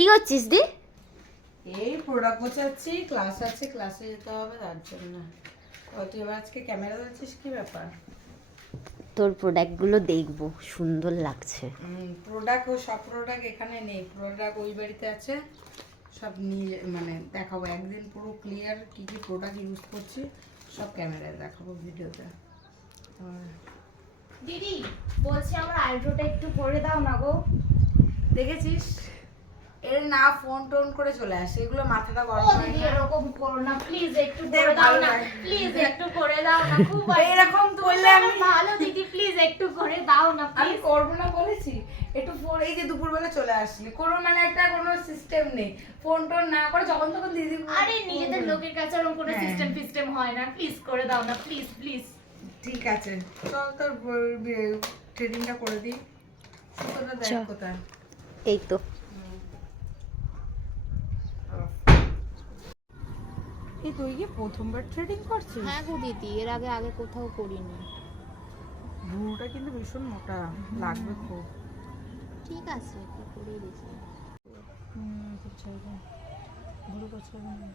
কি করছিস দি? এই প্রোডাক্ট গোছাচ্ছি, ক্লাস আছে, ক্লাসে যেতে হবে তার জন্য। তুই এবার আজকে ক্যামেরা ধরছিস, কি ব্যাপার? তোর প্রোডাক্টগুলো দেখবো, সুন্দর লাগছে। প্রোডাক্ট ও সব প্রোডাক্ট এখানে নেই, প্রোডাক্ট ওই বাড়িতে আছে, সব নিয়ে মানে দেখাবো একদিন পুরো ক্লিয়ার কি কি প্রোডাক্ট ইউজ করছি, সব ক্যামেরায় দেখাবো ভিডিওতে। দিদি বলছি আমার আইব্রোটা একটু করে দাও না গো। দেখেছিস এর না ফোন টোন করে চলে আসে, এগুলো মাথাটা গরম ও হয় দিদি না। এরকম করো না প্লিজ, একটু দেখ, করে দাও ভালো না লাগে। প্লিজ, একটু করে দাও না। খুব এরকম বললে আমি ভালো দিদি, প্লিজ একটু করে দাও না আমি প্লিজ। করবো না বলেছি? একটু ফোন, এই যে দুপুরবেলা চলে আসলি, কোনো মানে একটা কোনো সিস্টেম নেই, ফোন টোন না করে যখন তখন দিদি। আরে নিজেদের লোকের কাছে ওরকম কোনো হ্যাঁ। সিস্টেম ফিস্টেম হয় না, প্লিজ করে দাও না প্লিজ প্লিজ। ঠিক আছে, চল তোর ট্রেডিংটা করে দিই। সুতোটা দেখ চল। কোথায়। এই তো এই তুই কি প্রথমবার ট্রেডিং করছিস? হ্যাঁ গো দিদি, এর আগে আগে কোথাও করিনি। ভুরুটা কিন্তু ভীষণ মোটা, লাগবে খুব। ঠিক আছে, একটু করে দেখি। খুব চাইবে ভুরু পছন্দ না।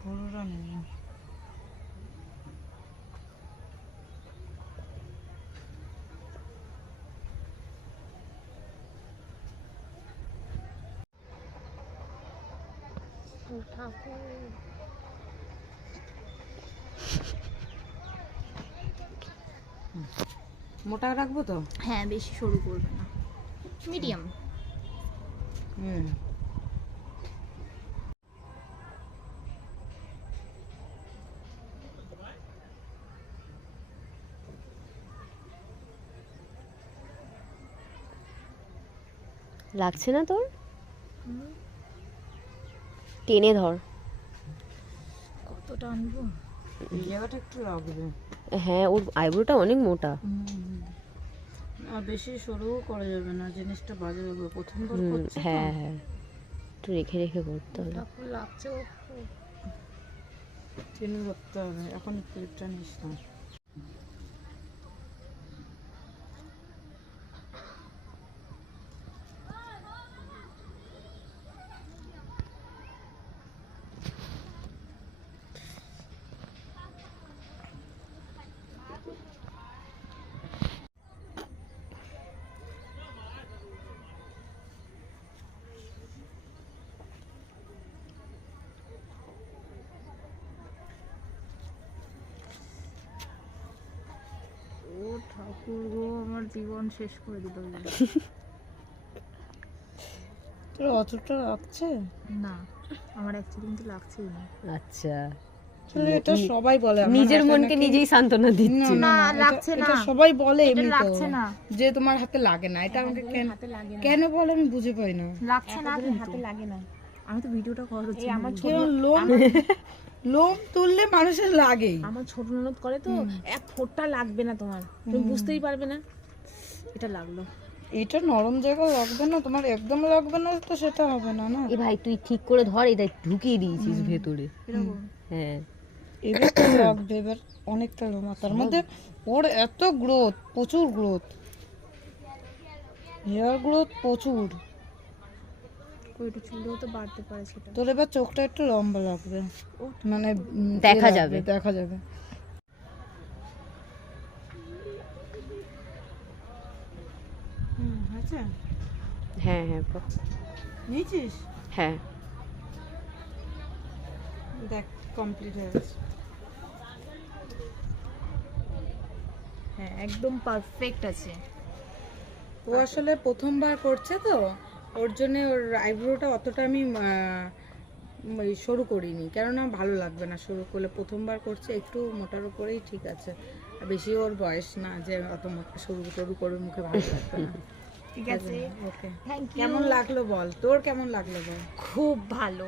ভুরুটা নেই। মোটা রাখবো তো? হ্যাঁ, বেশি সরু করবে না, মিডিয়াম। হুম। লাগছে না তোর? টেনে ধর। কতটা আনবো? এই জায়গাটা একটু লাগবে। হ্যাঁ, ওর আইব্রোটা অনেক মোটা। আর বেশি সরুও করা যাবে না, জিনিসটা বাজে লাগবে, প্রথমবার করছি তো। হ্যাঁ হ্যাঁ, একটু রেখে রেখে করতে হবে। লাগছে ও খুব। টেনে ধরতে হবে, এখন ক্লিপটা নিস না। ও ঠাকুর গো, আমার জীবন শেষ করে দিল। তোর অতটা লাগছে না, আমার অ্যাকচুয়ালি কিন্তু লাগছেই না। আচ্ছা, আসলে এটা সবাই বলে, আমার নিজের হাতে মনকে নাকি- নিজেই সান্ত্বনা দিচ্ছে। না, এটা- লাগছে না। এটা সবাই বলে এটা এমনি তো, লাগছে না। যে তোমার হাতে লাগে না, এটা আমাকে কেন হাতে লাগে না, কেন বলে আমি বুঝে পাই না। লাগছে না, কিন্তু হাতে লাগে না। আমি তো ভিডিওটা করছি, আমার ছোট কেন লোম লোম তুললে মানুষের লাগেই। আমার ছোট ননদ করে তো, এক ফোঁটা লাগবে না তোমার, তুমি বুঝতেই পারবে না। এটা লাগলো। এটা নরম জায়গা লাগবে না, তোমার একদম লাগবে না তো সেটা হবে না না। এ ভাই, তুই ঠিক করে ধর, এটা ঢুকিয়ে দিয়েছিস ভেতরে। হ্যাঁ, এবার তো লাগবে, এবার অনেকটা লোম, তার মধ্যে ওর এত গ্রোথ, প্রচুর গ্রোথ, হেয়ার গ্রোথ প্রচুর। একটু চুলেও তো বাড়তে পারে সেটা। তোর এবার চোখটা একটু লম্বা লাগবে, মানে দেখা এ যাবে। লাগবে, দেখা যাবে। আচ্ছা, হ্যাঁ হ্যাঁ নিয়েছিস? হ্যাঁ। দেখ কমপ্লিট হয়ে গেছে। হ্যাঁ, একদম পারফেক্ট আছে। ও আসলে প্রথমবার করছে তো, ওর জন্য ওর আইব্রোটা অতটা আমি সরু করিনি, কেননা ভালো লাগবে না সরু করলে। প্রথমবার করছে, একটু মোটার উপরেই ঠিক আছে, আর বেশি ওর বয়স না যে অত মোটা সরু সরু করে মুখে ভালো লাগবে না। ঠিক আছে, ওকে, থ্যাংক ইউ। কেমন লাগলো বল, তোর কেমন লাগলো বল? খুব ভালো।